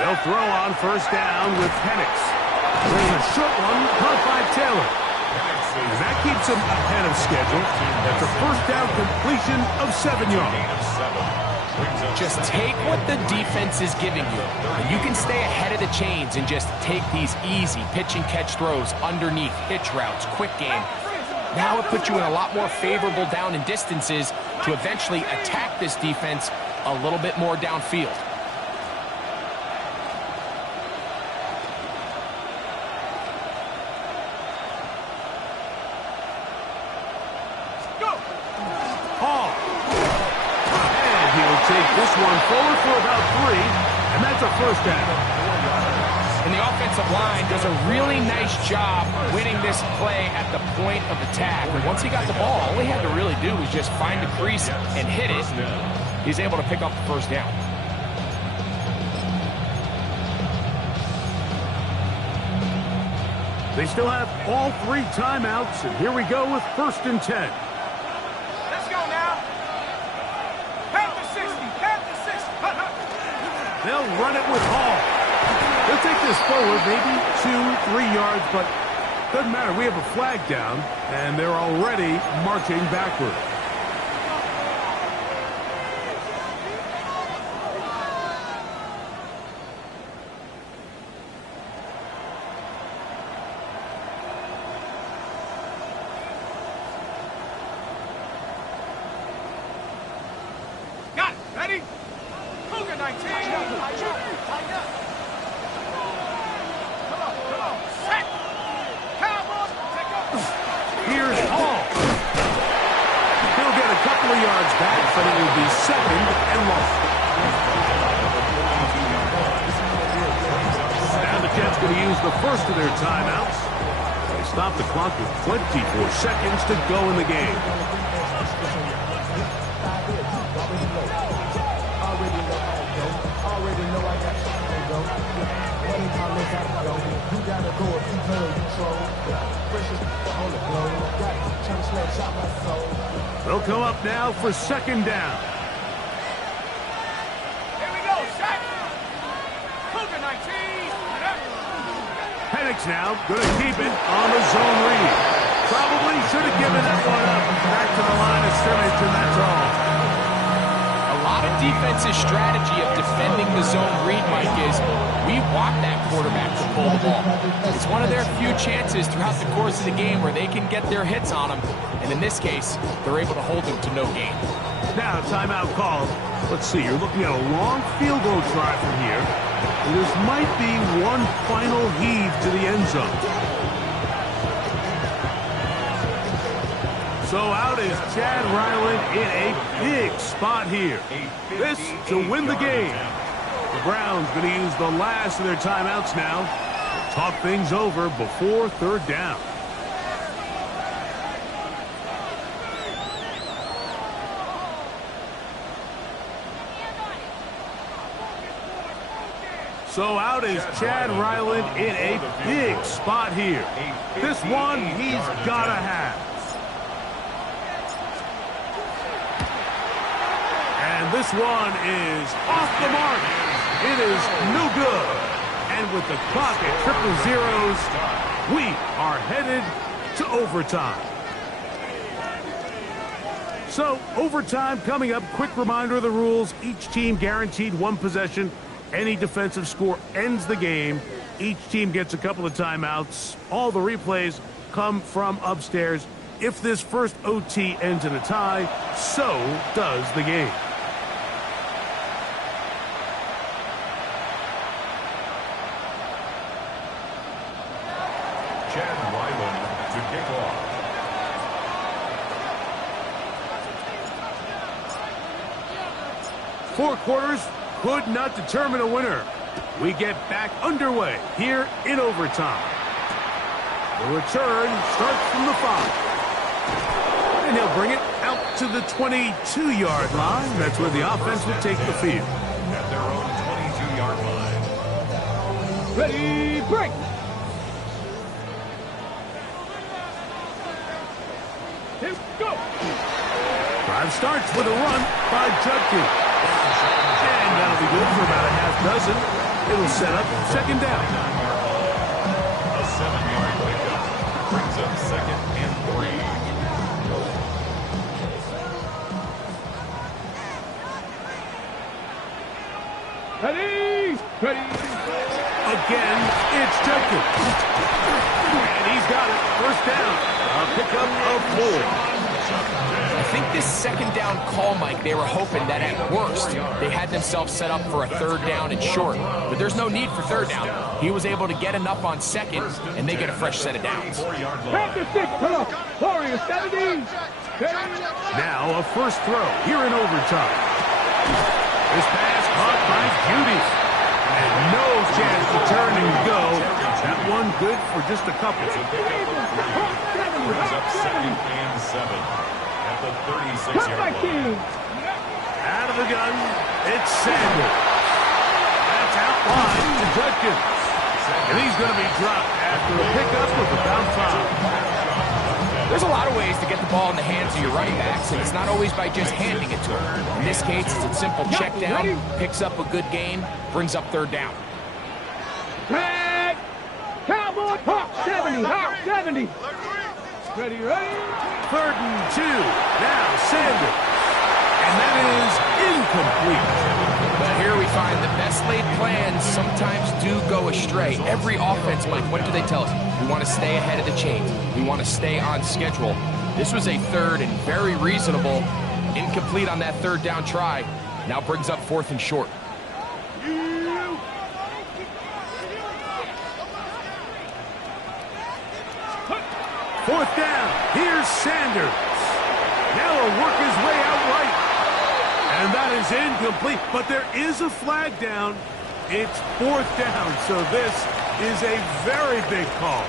They'll throw on first down with Penix. There's a short one caught by Taylor. And that keeps him ahead of schedule. That's a first down completion of 7 yards. Just take what the defense is giving you, and you can stay ahead of the chains and just take these easy pitch and catch throws underneath, hitch routes, quick game. Now it puts you in a lot more favorable down and distances to eventually attack this defense a little bit more downfield. Hall. And he'll take this one forward for about 3, and that's a first down. And the offensive line does a really nice job winning this play at the point of attack. And once he got the ball, all he had to really do was just find the crease and hit it. He's able to pick up the first down. They still have all 3 timeouts, and here we go with first and 10. Let's go now. Half the 60. Half the 60. They'll run it with Hall. They'll take this forward, maybe 2-3 yards, but doesn't matter. We have a flag down, and they're already marching backward. Ready? Cougar 19. Tighten up. Come on. Set. Cowboys, take up. Here's Hall. He'll get a couple of yards back, but it will be second and long. Now the Jets going to use the first of their timeouts. They stop the clock with 24 seconds to go in the game. They'll come up now for second down. Here we go, set. Cougar 19. Penix now going to keep it on the zone read. Probably should have given that one up. Back to the line of scrimmage, and that's all. A lot of defense's strategy of defending the zone read, Mike, is we want that quarterback to pull the ball. It's one of their few chances throughout the course of the game where they can get their hits on him. And in this case, they're able to hold him to no gain. Now, timeout called. Let's see, you're looking at a long field goal try from here. This might be one final heave to the end zone. So out is Chad Ryland in a big spot here. This to win the game. The Browns going to use the last of their timeouts now to talk things over before third down. So out is Chad Ryland in a big spot here. This one he's got to have. And this one is off the mark. It is no good. And with the clock at triple zeros, we are headed to overtime. So overtime coming up. Quick reminder of the rules. Each team guaranteed one possession. Any defensive score ends the game. Each team gets a couple of timeouts. All the replays come from upstairs. If this first OT ends in a tie, so does the game. Chad Ryland to kick off. Four quarters could not determine a winner. We get back underway here in overtime. The return starts from the 5. And he'll bring it out to the 22-yard line. That's where the offense will take the field. At their own 22-yard line. Ready, break. Here we go. Drive starts with a run by Judkins. And that'll be good for about a half dozen. It'll set up second down. A 7-yard pickup brings up second and 3. Ready. Again, it's Judkins. And he's got it. First down. A pickup of 4. I think this second down call, Mike, they were hoping that at worst they had themselves set up for a third down and short. But there's no need for third down. He was able to get enough on second, and they get a fresh set of downs. Panther 6, come on. Warriors 70. Now a first throw here in overtime. This pass caught by Judy. And no chance to turn and go. That one good for just a couple. Brings up second and 7 at the 36-yard line. Out of the gun, it's Sanders. That's out wide to Judkins. And he's going to be dropped after a pickup of about 5. There's a lot of ways to get the ball in the hands of your running backs, and it's not always by just handing it to him. In this case, it's a simple check down, picks up a good gain, brings up third down. Tag! Cowboy Hawk 70, Hawk 70. Ready. Third and 2. Now Sanders. And that is incomplete. But here we find the best laid plans sometimes do go astray. Every offense, Mike, what do they tell us? We want to stay ahead of the chains. We want to stay on schedule. This was a third and very reasonable. Incomplete on that third down try. Now brings up 4th and short. 4th down. Here's Sanders. Now he'll work his way out right. And that is incomplete. But there is a flag down. It's 4th down. So this is a very big call.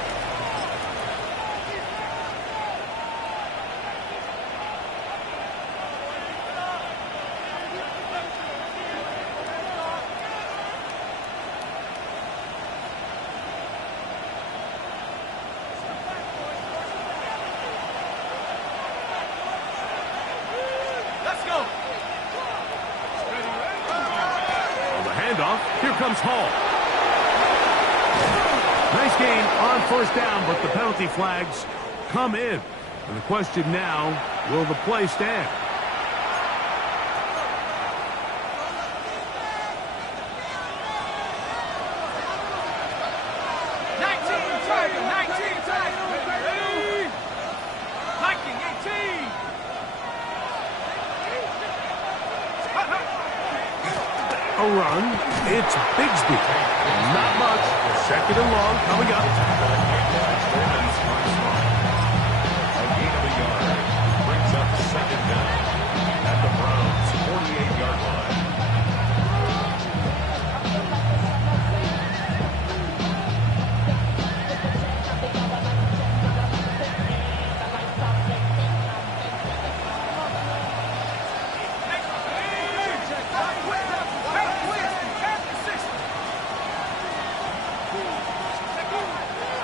Here comes Hall. Nice gain on 1st down, but the penalty flags come in. And the question now, will the play stand? A run. It's Bigsby. Not much. 2nd and long coming up. A gain of a yard. Brings up 2nd down at the Browns' 48-yard line.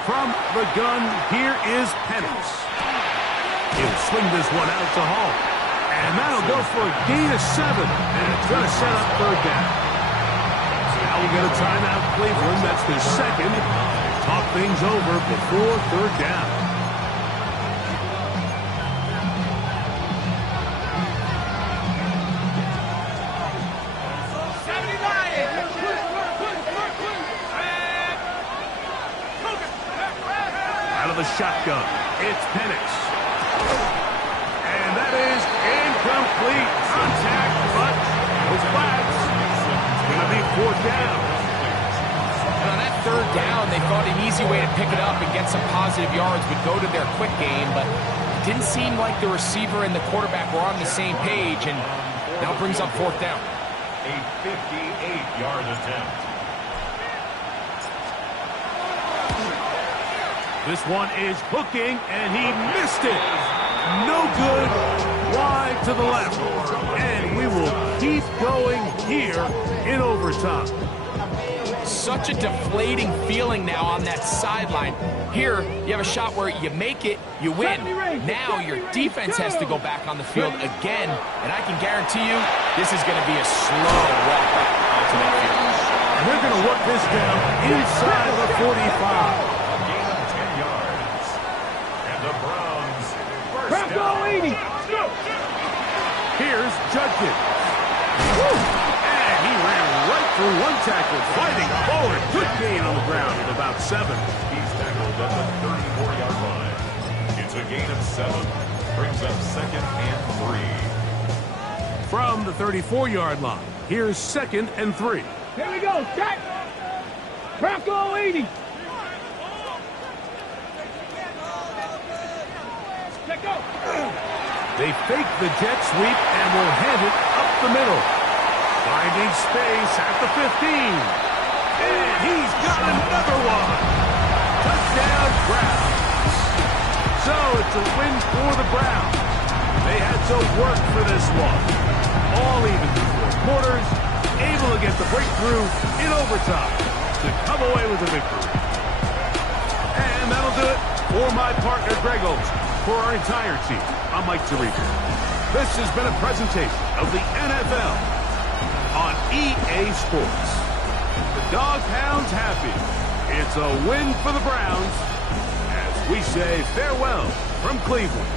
From the gun, here is Penix. He'll swing this one out to Hall. And that'll go for a gain of 7. And it's going to set up 3rd down. Now we get a timeout, Cleveland. That's their 2nd. Talk things over before 3rd down. The shotgun. It's Penix. And that is incomplete. Contact, but those flags. It's going to be 4th down. And on that 3rd down, they thought an easy way to pick it up and get some positive yards would go to their quick game, but it didn't seem like the receiver and the quarterback were on the same page, and now brings up 4th down. A 58-yard attempt. This one is hooking, and he missed it. No good. Wide to the left. And we will keep going here in overtime. Such a deflating feeling now on that sideline. Here, you have a shot where you make it, you win. Now your defense has to go back on the field again, and I can guarantee you this is going to be a slow walk back onto that field. And they're going to work this down inside the 45. Here's Judkins. And he ran right through one tackle, fighting forward. Good gain on the ground at about 7. He's tackled at the 34-yard line. It's a gain of 7. Brings up 2nd and 3. From the 34-yard line, here's 2nd and 3. Here we go, Jack. Bronco 80. Let go. They fake the jet sweep and will hand it up the middle. Finding space at the 15. And he's got another one. Touchdown, Browns. So it's a win for the Browns. They had to work for this one. All even through 4 quarters, able to get the breakthrough in overtime to come away with a victory. And that'll do it for my partner, Greg Olson. For our entire team, I'm Mike Tirico. This has been a presentation of the NFL on EA Sports. The Dog Pound's happy. It's a win for the Browns as we say farewell from Cleveland.